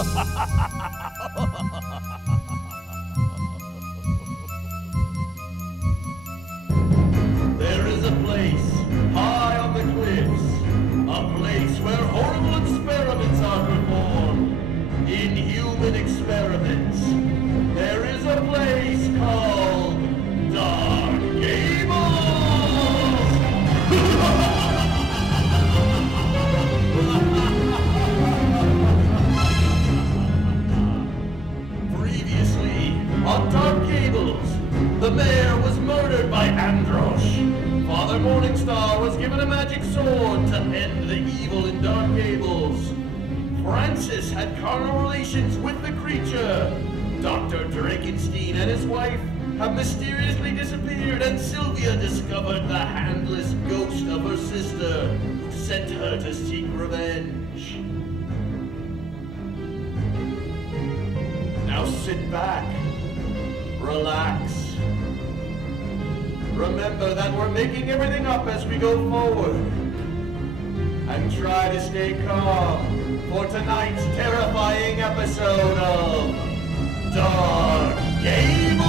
There is a place high on the cliffs, a place where horrible experiments are performed. Inhuman experiments. There is a place called Dark Gables! Previously, on Dark Gables, the mayor was murdered by Androsh. Father Morningstar was given a magic sword to end the evil in Dark Gables. Francis had carnal relations with the creature. Dr. Drakenstein and his wife have mysteriously disappeared, and Silvia discovered the handless ghost of her sister, who sent her to seek revenge. Now sit back, relax. Remember that we're making everything up as we go forward. And try to stay calm for tonight's terrifying episode of Dark Gables!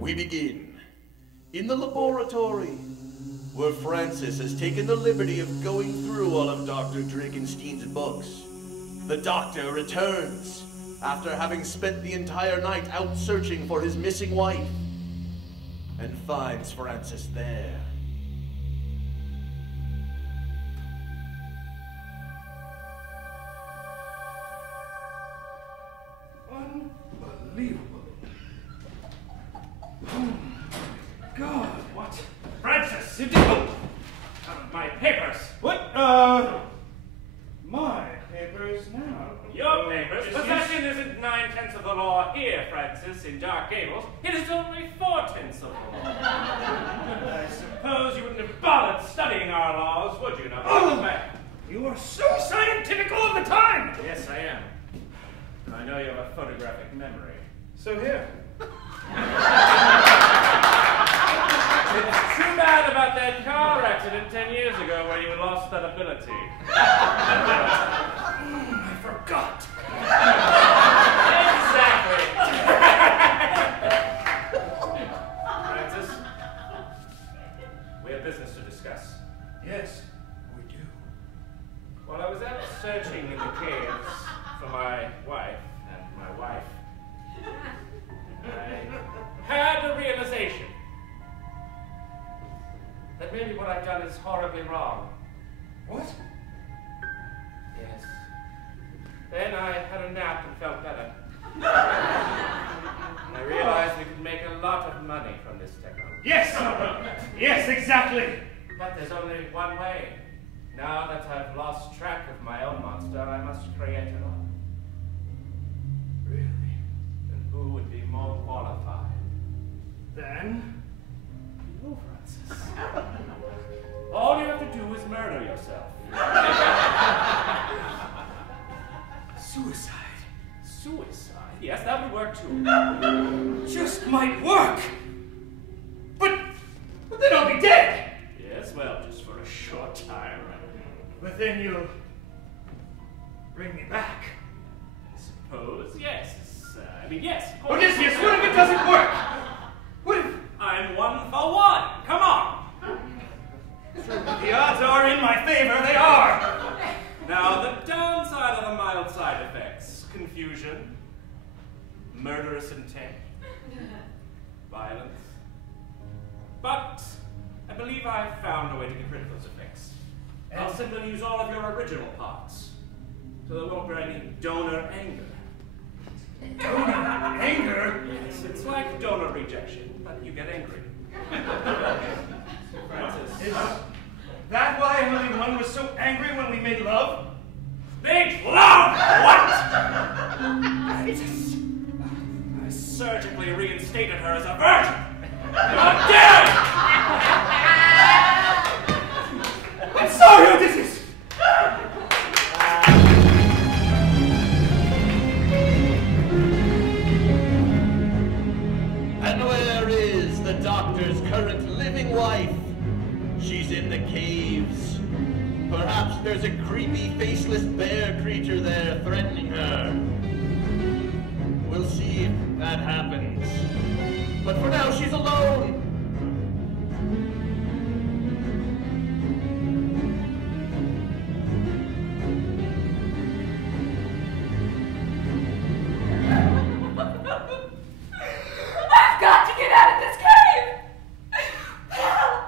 We begin in the laboratory, where Francis has taken the liberty of going through all of Dr. Drakenstein's books. The doctor returns after having spent the entire night out searching for his missing wife, and finds Francis there. Unbelievable. Oh my God, what? Francis, you did my papers. What? My papers now. Your papers? Possession isn't 9/10 of the law here, Francis, in Dark Gables. It is only 4/10 of the law. I suppose you wouldn't have bothered studying our laws, would you, now? Oh, you are so scientific all the time! Yes, I am. I know you have a photographic memory. So here. It's too bad about that car accident 10 years ago where you lost that ability. I forgot. Exactly. Francis, we have business to discuss. Yes, we do. While I was out searching in the caves for my wife and my wife, I had a realization that maybe what I've done is horribly wrong. What? Yes. Then I had a nap and felt better. I realized we could make a lot of money from this technology. Yes! Yes, exactly! But there's only one way. Now that I've lost track of my own monster, I must create an own. Really? And who would be more qualified? Then? You, Francis. All you have to do is murder yourself. Suicide. Suicide? Yes, that would work too. Just might work! But then I'll be dead! Yes, well, just for a short time. But then you'll bring me back. I suppose, yes. I mean, yes. Odysseus, what if it doesn't work? What if... I'm 1 for 1. Come on. The odds are in my favor, they are! Now, the downside of the mild side effects: confusion, murderous intent, violence. But I believe I've found a way to get rid of those effects. I'll simply use all of your original parts, so there won't be any donor anger. Donor anger? Yes, it's like donor rejection, but you get angry. Francis. Is that why Emily 1 was so angry when we made love? Made love? What? Francis. I surgically reinstated her as a virgin. How dare you! I'm sorry! And where is the doctor's current living wife? She's in the caves. Perhaps there's a creepy, faceless bear creature there threatening her. We'll see if that happens. But for now, she's alone. I've got to get out of this cave! Help!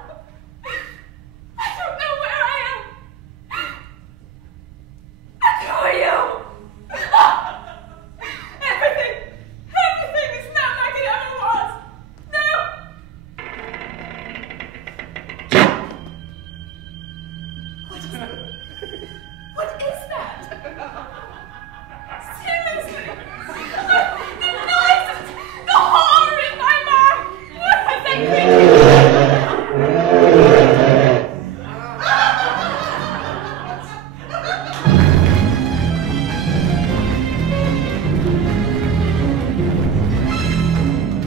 I don't know where I am. And who are you? Everything is not like it ever was. No! What is that? Seriously? The noises! The horror in my mind! What have they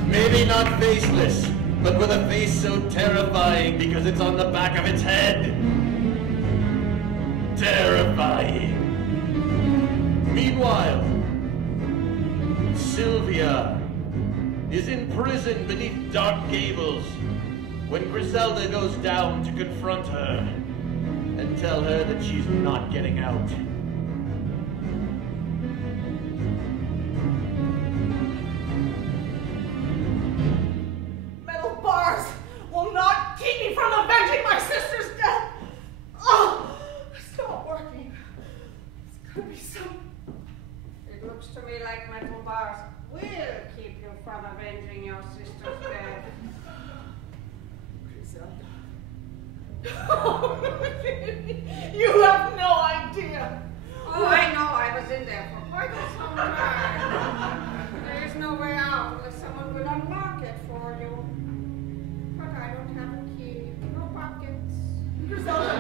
Maybe not faceless, but with a face so terrifying because it's on the back of its head. Terrifying. Meanwhile, Silvia is in prison beneath dark Gables when Grizelda goes down to confront her and tell her that she's not getting out. Metal bars will not keep me from avenging my sister's death. Oh, stop working. It's gonna be so. It looks to me like metal bars will keep you from avenging your sister's death. Grizelda. You have no idea. Oh, I know. I was in there for quite some time. There is no way out unless someone will unlock it for you. But I don't have a key. No pockets. Grizelda.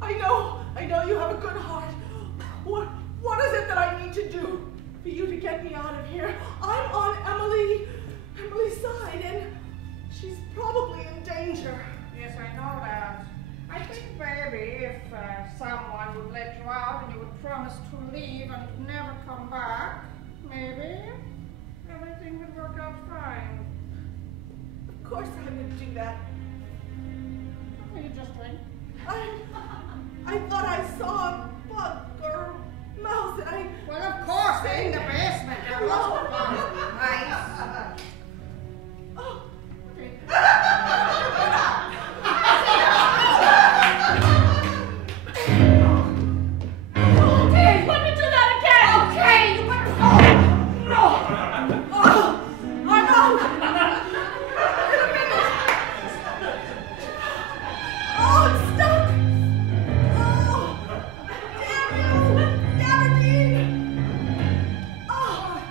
I know you have a good heart. What is it that I need to do for you to get me out of here? I'm on Emily's side, and she's probably in danger. Yes, I know that. I think maybe if someone would let you out and you would promise to leave and never come back, maybe everything would work out fine. Of course I would do that. What are you just doing? I thought I saw a bug or mouse, and I... Well, of course, they're in the basement. There are lots of bugs and mice. Oh, okay. Okay, let me do that again! Okay, you better... Oh, no! Oh, I'm out! In a minute! Oh, it's stuck! Oh, damn you! Gabardine! Oh!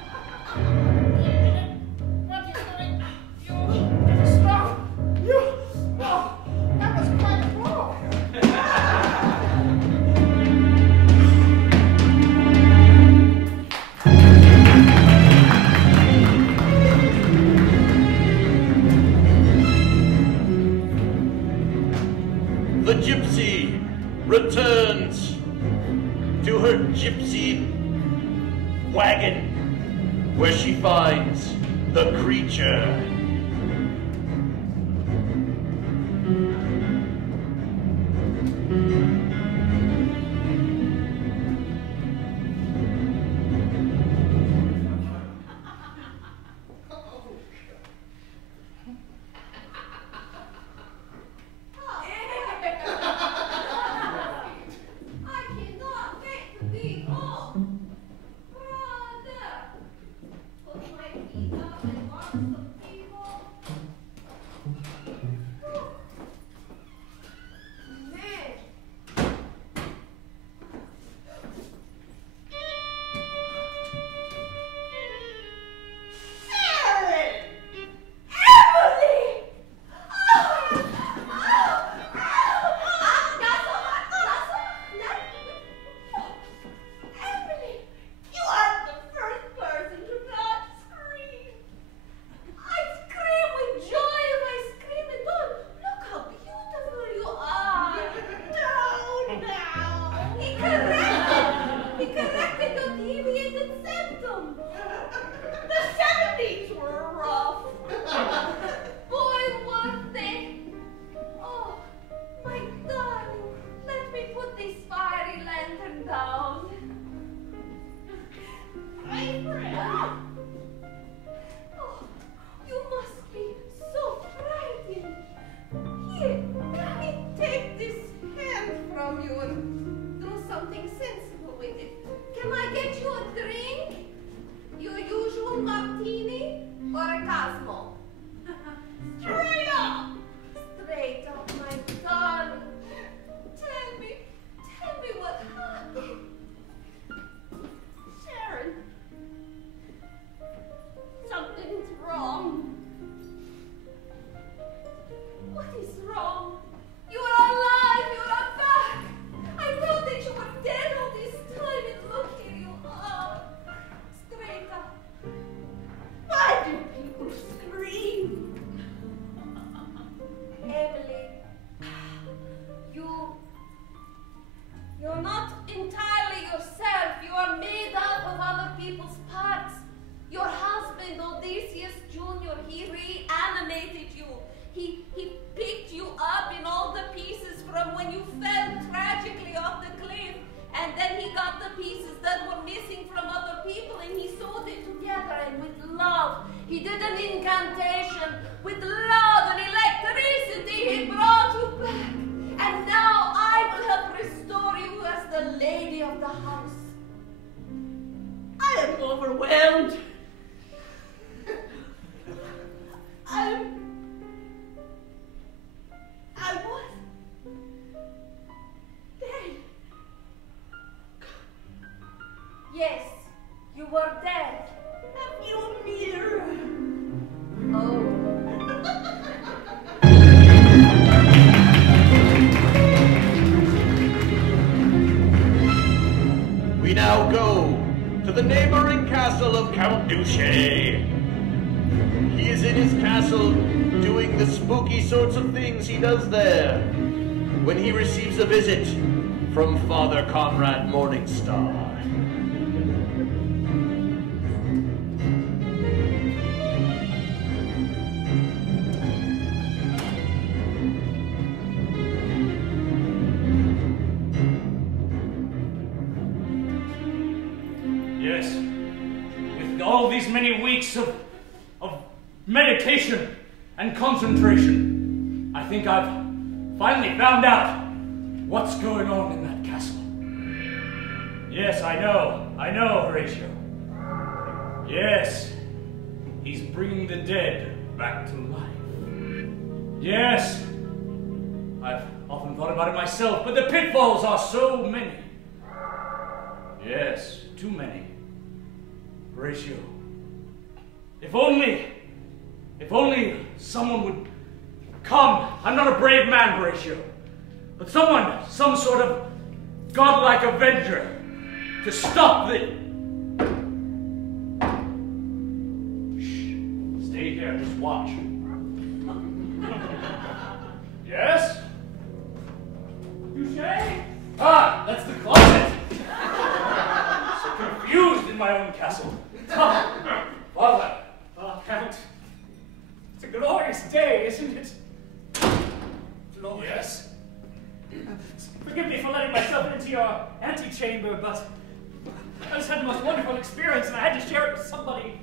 What are you doing? You stop. You... Oh, that was quite a blow. The gypsy returns to her gypsy wagon, where she finds the creature. I cannot wait to be home. Brother, put my feet up and watch some people. Cosmo. Straight up! Straight up, my darling. Tell me what happened. Sharon, something's wrong. What is wrong? You are alive, you are back. I thought that you were dead all this time, and look, here you are. Straight up. Why do people scream? Emily, you're not entirely yourself. You are made up of other people's parts. Your husband, Odysseus Jr., he reanimated you. He picked you up in all the pieces from when you fell tragically off the cliff, and then he got the pieces that were missing from other people, and he sewed it together, and with love, he did an incantation. With love and electricity, he brought you back. And now I will help restore you as the lady of the house. I am overwhelmed. I was dead. Yes, you were dead. Have you a mirror? Oh. We now go to the neighboring castle of Count Douche. He is in his castle doing the spooky sorts of things he does there when he receives a visit from Father Conrad Morningstar. Yes, with all these many weeks of meditation and concentration, I think I've finally found out what's going on in that castle. Yes, I know, Horatio. Yes, he's bringing the dead back to life. Yes, I've often thought about it myself, but the pitfalls are so many. Yes, too many. Horatio, if only someone would come. I'm not a brave man, Horatio, but someone, some sort of godlike avenger to stop the... Shh, stay here, just watch. Yes? Douche? Ah, that's the closet. So confused in my own castle. Father. Oh, Count. It's a glorious day, isn't it? Glorious. Forgive me for letting myself into your antechamber, but I just had the most wonderful experience and I had to share it with somebody.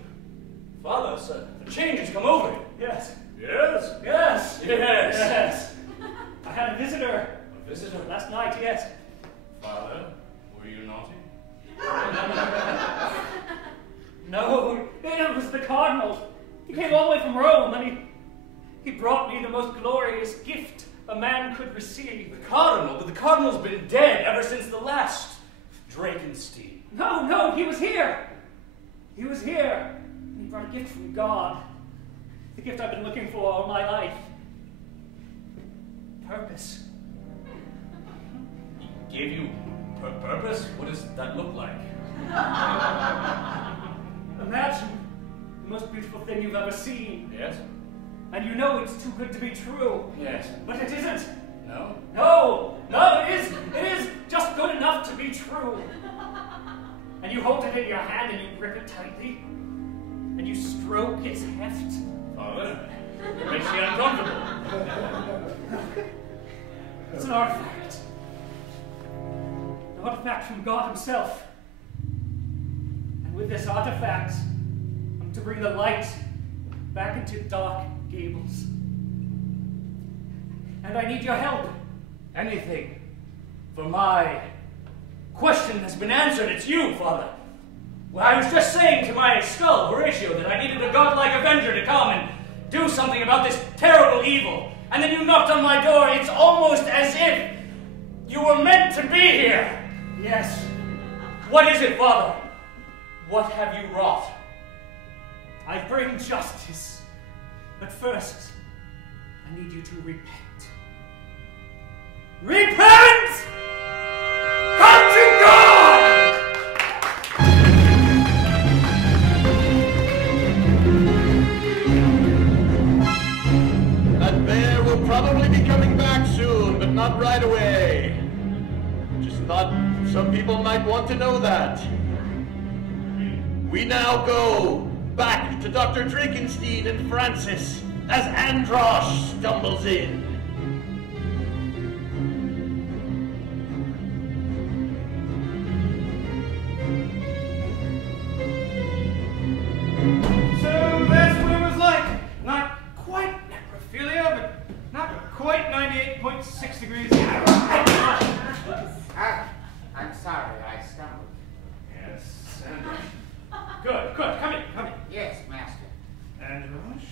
Father, sir, the change has come over you. Yes. Yes? Yes. Yes. Yes. I had a visitor. A visitor? Last night, yes. Father, were you naughty? No, it was the Cardinal. He came all the way from Rome and he brought me the most glorious gift a man could receive. The Cardinal? But the Cardinal's been dead ever since the last Drakenstein. No, he was here. He was here. And he brought a gift from God. The gift I've been looking for all my life. Purpose. He gave you purpose? What does that look like? Imagine the most beautiful thing you've ever seen. Yes? And you know it's too good to be true. Yes. But it isn't. No? No, it is just good enough to be true. And you hold it in your hand and you grip it tightly. And you stroke its heft. Father, it makes me uncomfortable. It's an artifact. An artifact from God himself. And with this artifact, I'm to bring the light back into dark Gables. And I need your help. Anything for my question has been answered. It's you, Father. Well, I was just saying to my skull, Horatio, that I needed a godlike avenger to come something about this terrible evil, and then you knocked on my door. It's almost as if you were meant to be here. Yes. What is it, Father? What have you wrought? I bring justice. But first, I need you to repent. Repent! Come to God! That bear will probably be coming back soon, but not right away. Just thought some people might want to know that. We now go back to Dr. Drakenstein and Francis as Androsh stumbles in. So that's what it was like. Not quite necrophilia, but not quite 98.6 degrees. I'm sorry, I stumbled. Yes, Androsh. Good. Come in. Yes, master. Androsh?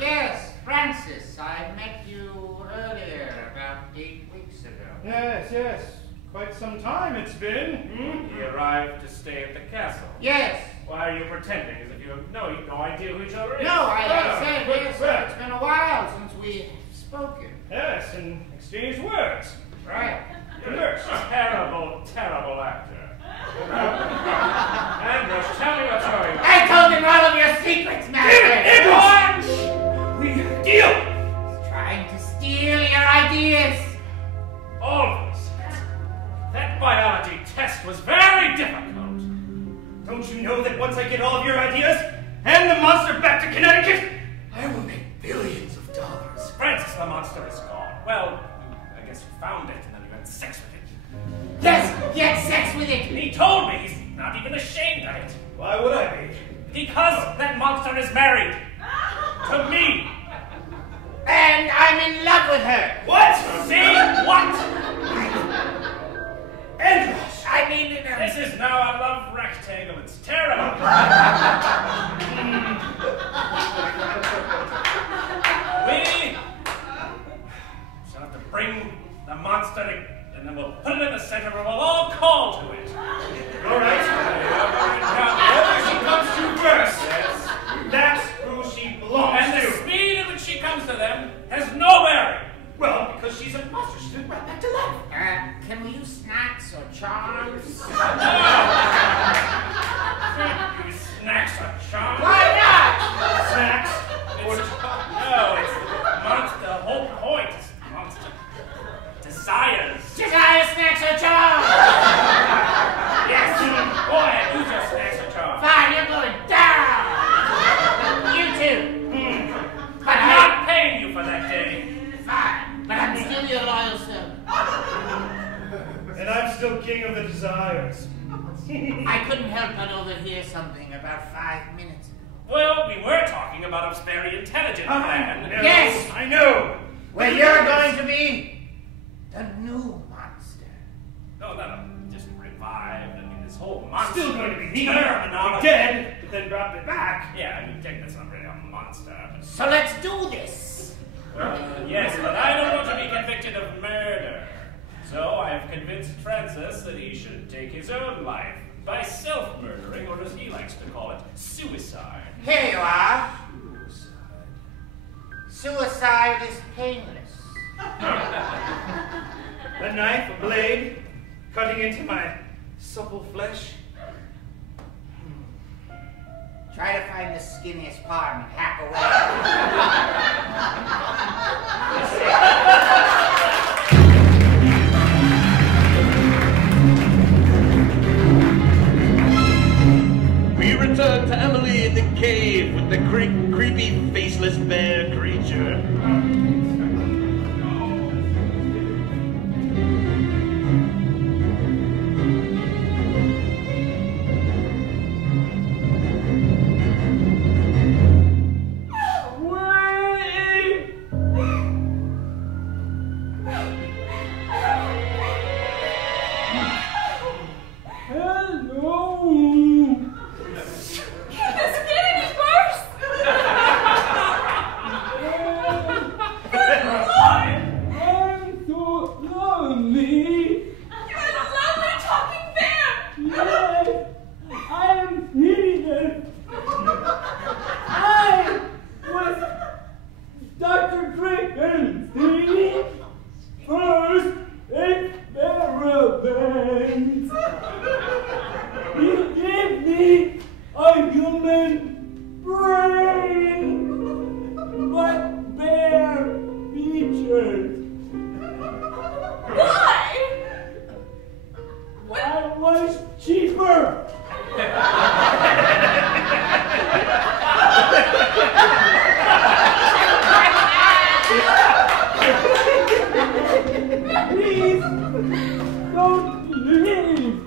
Yes, Francis. I met you earlier, about 8 weeks ago. Yes. Quite some time it's been. He arrived to stay at the castle. Yes. Why are you pretending as if you have no idea who each other is? No, I said Well, yes. well. It's been a while since we've spoken. Yes, and exchanged words. Right. Nurse. Terrible actor. Androsh, tell me what's going on. I told him all of your secrets, master. We deal. He's trying to steal your ideas. All of us. That biology test was very difficult. Don't you know that once I get all of your ideas and the monster back to Connecticut, I will make billions of dollars. Francis, the monster is gone. Well, I guess you found it and then you had sex with it. Yes, he had sex with it. And he told me he's not even ashamed of it. Why would I be? Because that monster is married. To me. And I'm in love with her. What? See? What? Androsh! I mean, This is now a love rectangle. It's terrible. We shall have to bring the monster in, and then we'll put it in the center and we'll all call to it. All right. Whoever she comes to first, that's who she belongs And the to. speed at which she comes to them has no bearing. Well, because she's a monster, she's been brought back to life. can we use snacks or charms? You snacks are charmed. Why not? Snacks. No, it's monster. The whole point is monster. Desires. Desire snacks or charms? Yes. Go ahead, use your snacks or charms. Fine, you're going down. You too. But I'm not paying you for that day. Fine, but I'm still your loyal servant. And I'm still king of the desires. I couldn't help but overhear something about 5 minutes ago. Well, we were talking about a very intelligent man. Yes. I know. Well, you're going to be the new monster. No, just revived. I mean, this whole monster. Still going to be me. terminology. Dead, but then brought me back. Yeah, I mean, technically, not really a monster. But... So let's do this. Yes, but I don't want to be convicted of murder. So I have convinced Francis that he should take his own life by self-murdering, or as he likes to call it, suicide. Here you are. Suicide is painless. A knife, a blade, cutting into my supple flesh. Try to find the skinniest part and hack away. We return to Emily in the cave with the creepy, faceless bear creature. a human brain, but bare features. Why? That was cheaper. Please, don't leave.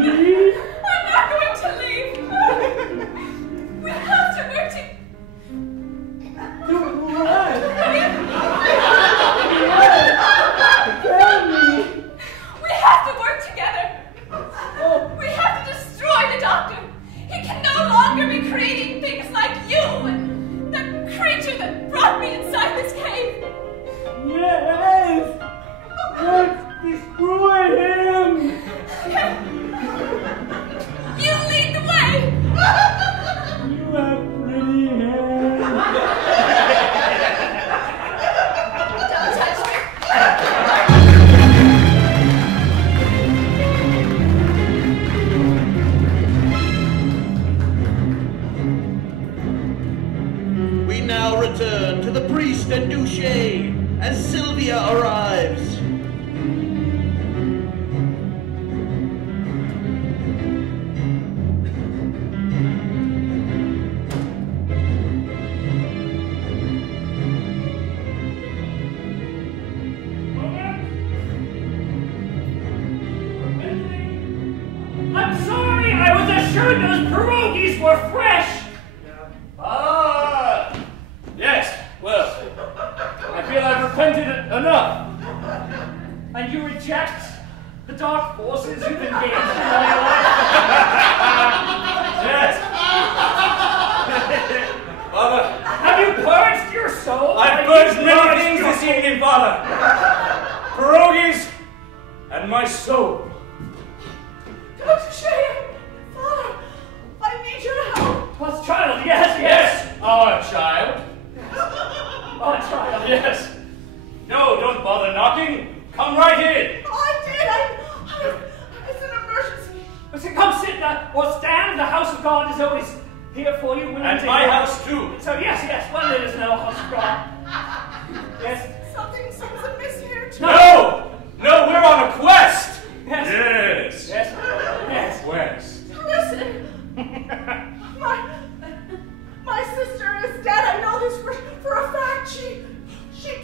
Please. I'm not going to leave. We have to work together. Do what? Tell me. We have to work together. We have to destroy the doctor. He can no longer be creating things like you and that creature that brought me inside this cave. Yes. Let's destroy him. You lead the way. You have pretty hair. Don't touch me. We now return to the priest and Douche as Silvia arrives. I'm sorry, I was assured those pierogies were fresh. Ah, yes, well, I feel I've repented enough. And you reject the dark forces you've engaged in all your life? Yes. Father, Have you purged your soul? I've purged many things this evening, Father. Pierogies and my soul. Dr. Shea, Father, I need your help. What's child? Yes, yes. Our child. Our child. Yes. No, don't bother knocking. Come right in. I did. It's an emergency. So come sit or stand. The house of God is always here for you. And my house too. So yes. Well, there is no house of God. Yes. Something's amiss here too. No, we're on a quest. Yes. Yes. Yes. Quest. Listen. My sister is dead. I know this for a fact. She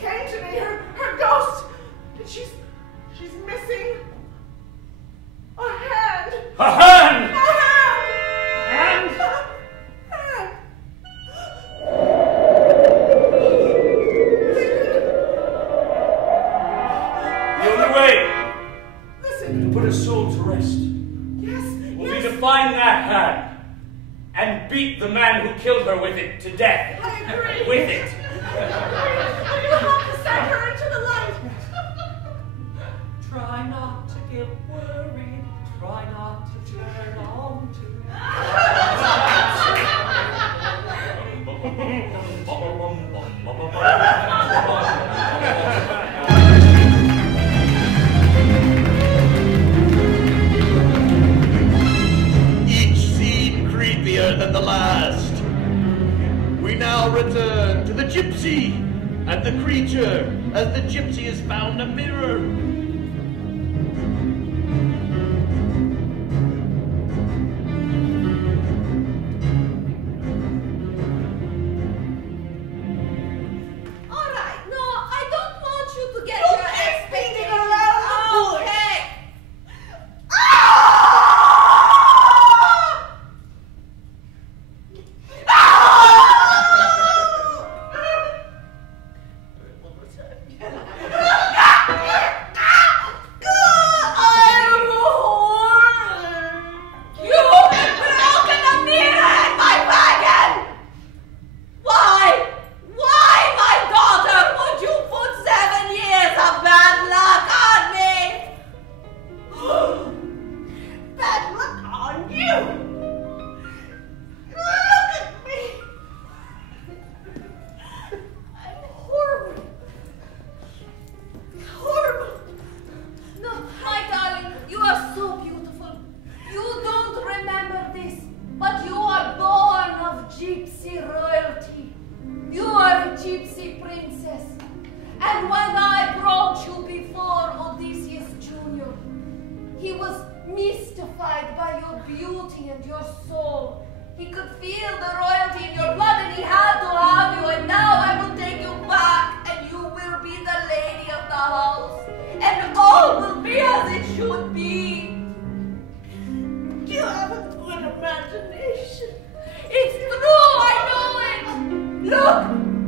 came to me, her ghost, and she's missing a hand. A hand. A hand. And Hand. The only way Listen. to put a soul to rest Yes. will be to find that hand and beat the man who killed her with it to death. I agree. With it. I agree. You have to send her into the light. try not to get worried. Try not to turn on to. Each scene creepier than the last. We now return to the gypsy and the creature as the gypsy has found a mirror. gypsy royalty. You are a gypsy princess. And when I brought you before Odysseus Jr., he was mystified by your beauty and your soul. He could feel the royalty in your blood and he had to have you. And now I will take you back and you will be the lady of the house. And all will be as it should be. You have a good imagination. It's true, I know it. Look,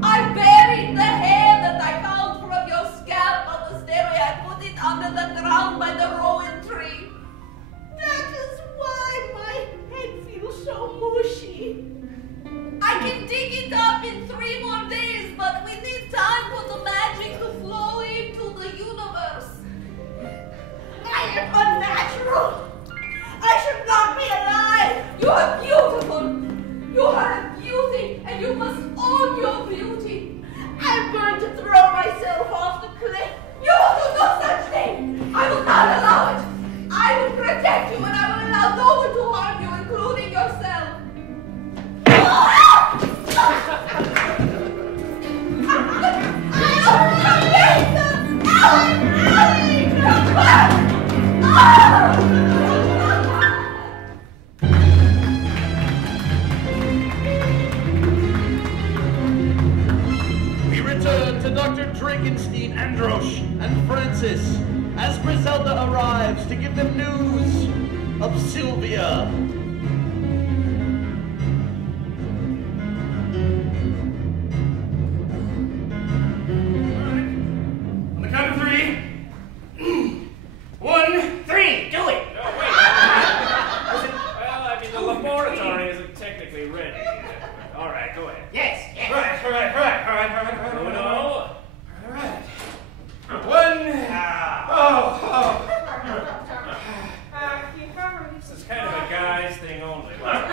I buried the hair that I found from your scalp on the stairway. I put it under the ground by the rowan tree. That is why my head feels so mushy. I can dig it up in 3 more days, but we need time for the magic to flow into the universe. I am unnatural. I should not be alive. You are beautiful. You are a beauty, and you must own your beauty. I'm going to throw myself off the cliff. You will do no such thing. I will not allow it. I will protect you, and I will allow no one to harm you, including yourself. We return to Dr. Drakenstein, Androsh, and Francis as Grizelda arrives to give them news of Silvia. On the count of 3. 1, 3, do it! No, wait. Well, I mean, the laboratory isn't technically ready. All right, go ahead. Yes, yes. No, no. All right. 1. This is kind of a guy's thing only. Sorry to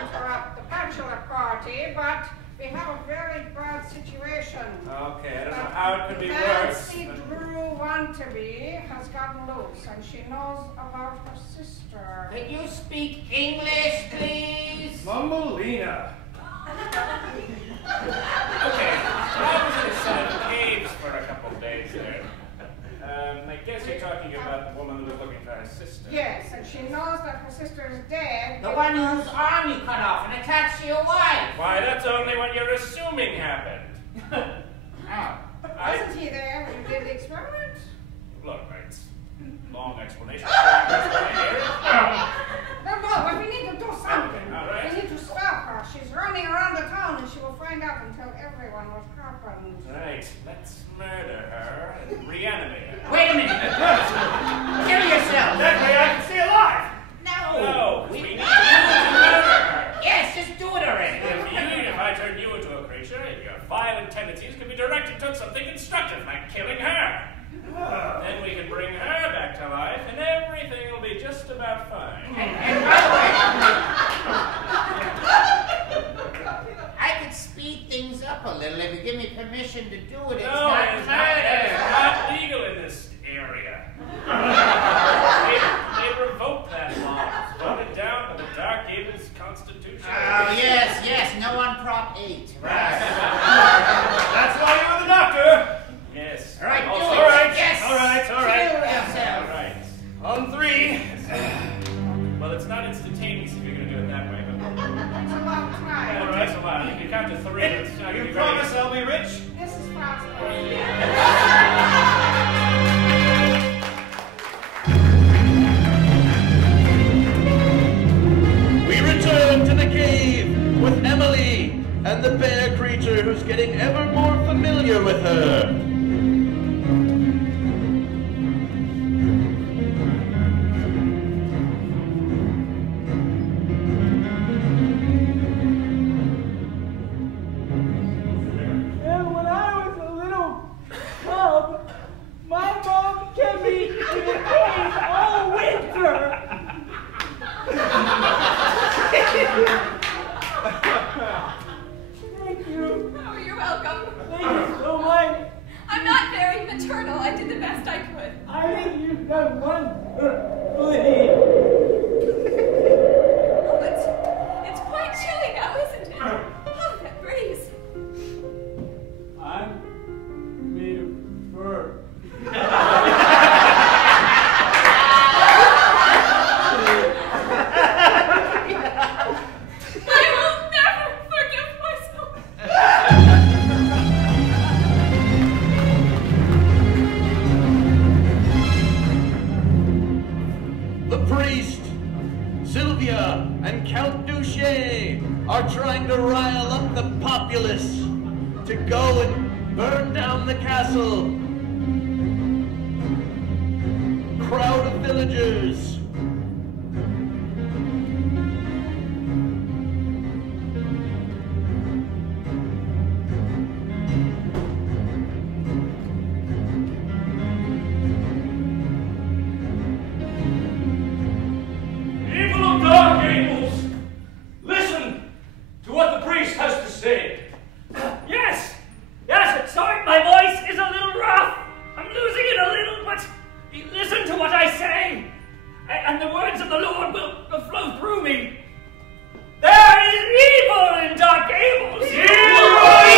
interrupt the bachelor party, but we have a very bad situation. Okay, I don't know how it could be worse. Nancy Drew Wannabe has gotten loose, and she knows about her sister. Can you speak English, please? Mumbleina. Okay, I was in a set of caves for a couple of days there. I guess you're talking about the woman who was looking for her sister. Yes, and she knows that her sister is dead. The one whose arm you cut off and attached to your wife. Why, that's only what you're assuming happened. Oh. Wasn't he there when you did the experiment? Look, it's a long explanation. No, but we need to do something. All right. We need to stop her. She's running around the town and she will find out and tell everyone what happened. Right, let's murder her and reanimate her. Wait a minute. Kill yourself. That way I can stay alive. No, we need to murder her. Yes, just do it already. If I turn you into a creature, your violent tendencies can be directed towards something constructive, like killing her. Then we can bring her back to life, and everything will be just about fine. And by the way, I could speed things up a little if you give me permission to do it. It's No, not it's murder. not legal in this area. They revoked that law. It's voted down by the Dark Gables Constitution. Oh, yes, yes. No on Prop 8. Right. That's why you're the doctor. Yes. All right, do Also- it. All right, Yes. all right. Kill yourself. All right. On 3. Well, it's not instantaneous if you're going to do it that way, but It's a long time. it takes a while. You can count to 3. It's not going to You be promise ready. I'll be rich? This is fast. We return to the cave with Emily and the bear creature who's getting ever more familiar with her. And when I was a little cub, my mom kept me in a cave all winter. Thank you. Oh, you're welcome. Thank you so much. I'm not very maternal. I did the best I could. I think you've done wonderfully. Oh, it's quite Silvia and Count Douche are trying to rile up the populace to go and burn down the castle. Crowd of villagers. People of Dark Gables, listen to what the priest has to say. Yes, sorry, my voice is a little rough. I'm losing it a little, but listen to what I say, and the words of the Lord will flow through me. There is evil in Dark Gables.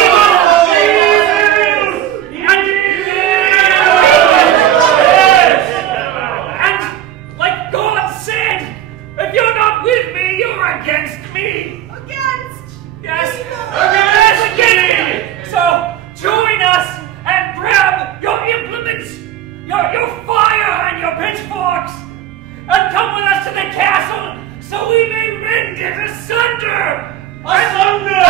And like God said, if you're not with me, you're against me. Against? Yes, against me. So join us and grab your implements, your fire and your pitchforks, and come with us to the castle so we may rend it asunder. Asunder!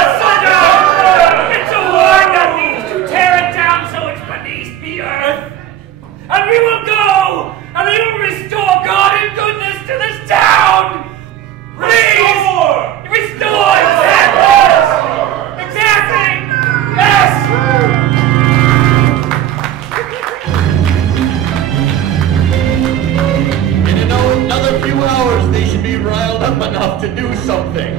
It's a word that means to tear it down so it's beneath the earth. And we will go, and we will restore God and goodness to this town. Please! Restore! Exactly! Yes! In another few hours, they should be riled up enough to do something.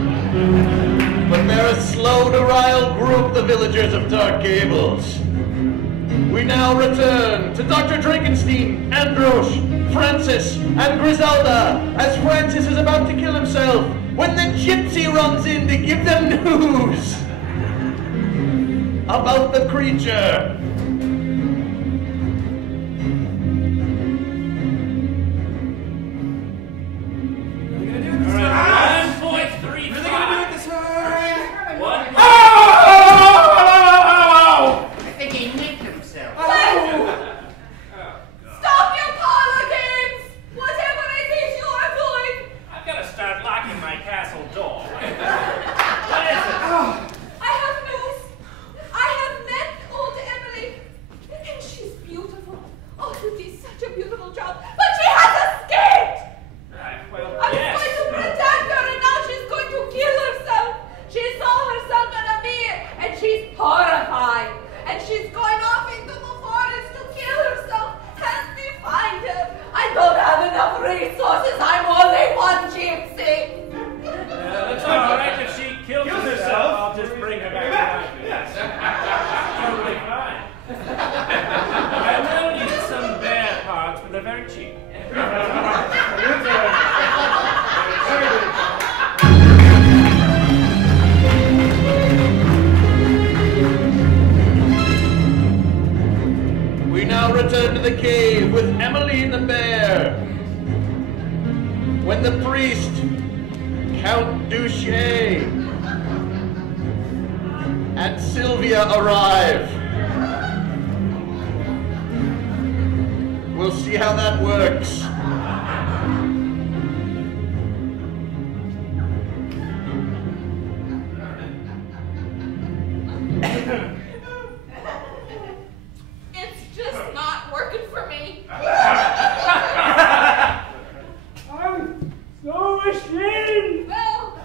But they're a slow to rile group, the villagers of Dark Gables. We now return to Dr. Drakenstein, Androsh, Francis, and Grizelda, as Francis is about to kill himself when the gypsy runs in to give them news about the creature. And Silvia arrive. We'll see how that works. It's just not working for me. I'm so ashamed. Well,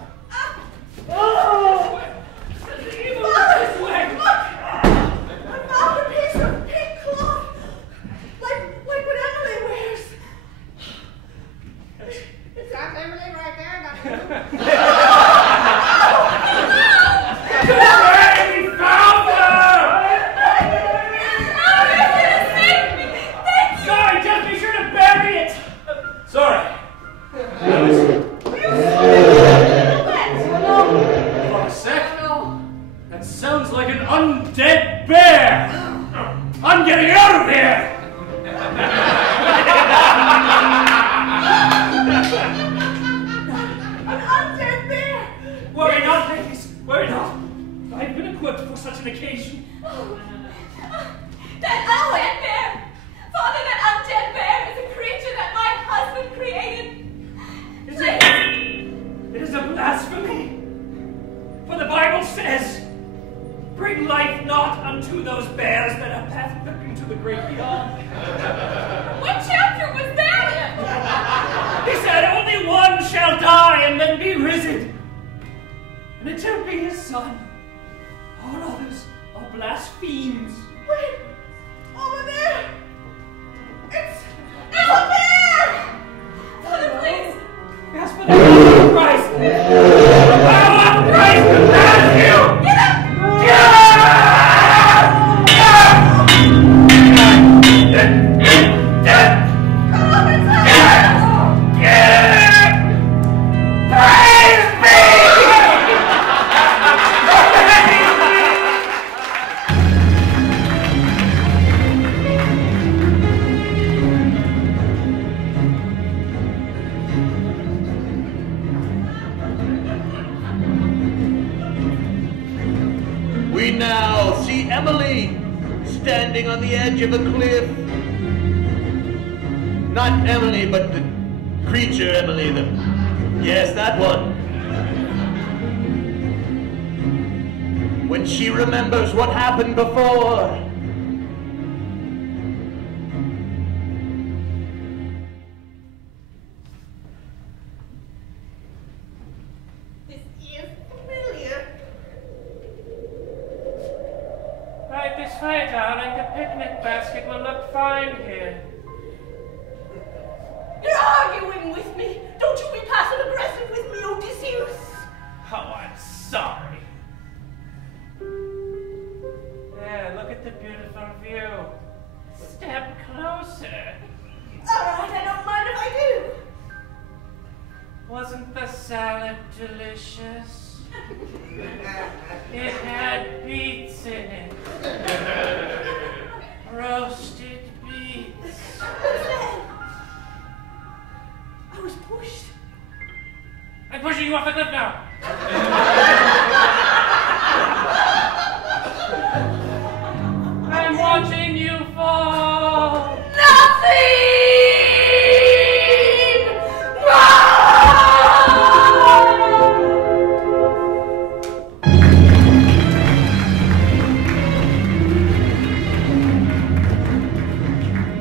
Oh! I found a piece of pink cloth, like what Emily wears. Is that Emily right there? Hooray! We found her! Sorry, just be sure to bury it. Sorry. That sounds like an undead bear! I'm getting out of here! An undead bear! Worry not, ladies, worry not. I've been equipped for such an occasion. that undead bear! Father, that undead bear is a creature that my husband created. Is it? blasphemy. For the Bible says, bring life not unto those bears that have passed into the great beyond. What chapter was that in? He said, only one shall die and then be risen. And it shall be his son. All others are blasphemes. Wait! Over there! It's a bear! Father, please! Yes, for the power of Christ! The power of Christ commands you! Get up! We now see Emily standing on the edge of a cliff. Not Emily, but the creature Emily. Yes, that one. When she remembers what happened before. This is familiar. Right this way, darling. The picnic basket will look fine here. You're arguing with me. Don't you be passive aggressive with me, Odysseus. Oh, I'm sorry. There, look at the beautiful view. Step closer. All right, I don't mind if I do. Wasn't the salad delicious? It had beets in it. Roasted beets. What's that? I was pushed. I'm pushing you off the cliff now. I'm watching you fall. Nothing!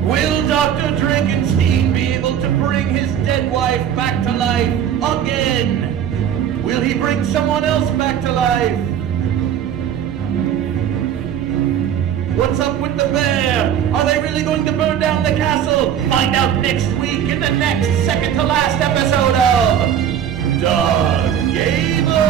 Will Dr. Drakenstein be able to bring his dead wife back to life again? Will he bring someone else back to life? What's up with the bear? Are they really going to burn down the castle? Find out next week in the next second to last episode of Dark Gables!